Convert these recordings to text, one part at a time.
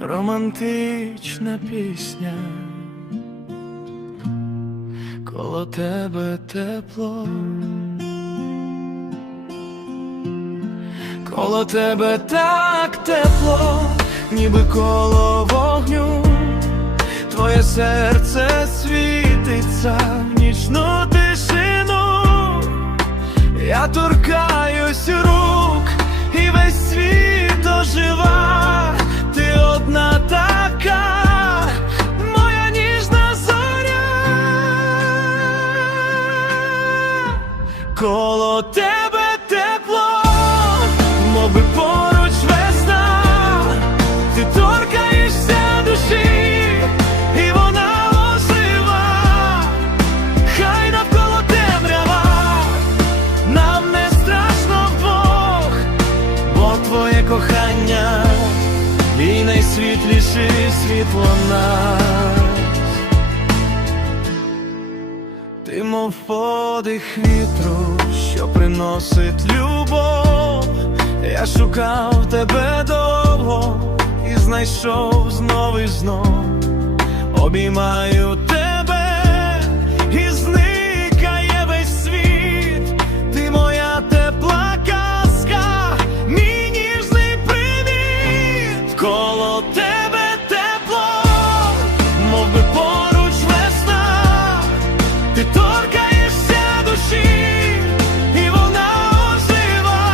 Романтична пісня, коло тебе тепло, коло тебе так тепло, ніби коло вогню, твоє серце світиться я торкаюсь рук, і найсвітліше світло нас. Ти мов подих вітру, що приносить любов. Я шукав тебе довго і знайшов знов і знов. Обіймаю торкаєшся душі, і вона ожива,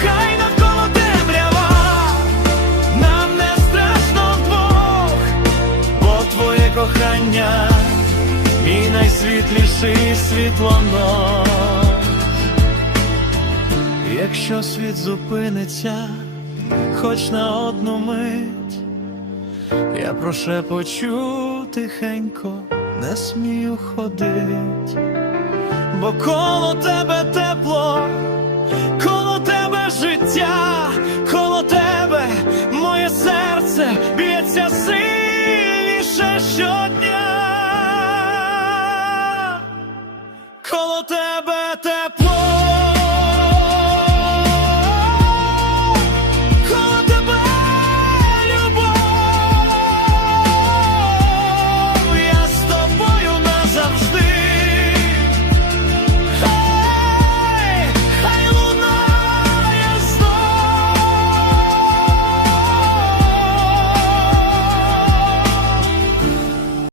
хай навколо темрява, нам не страшно вдвох, бо твоє кохання і найсвітліший світлонос. Якщо світ зупиниться, хоч на одну мить. Я прошепочу тихенько, не смію ходить, бо коло тебе тепло, коло тебе життя, коло тебе моє серце б'ється сильніше щодня.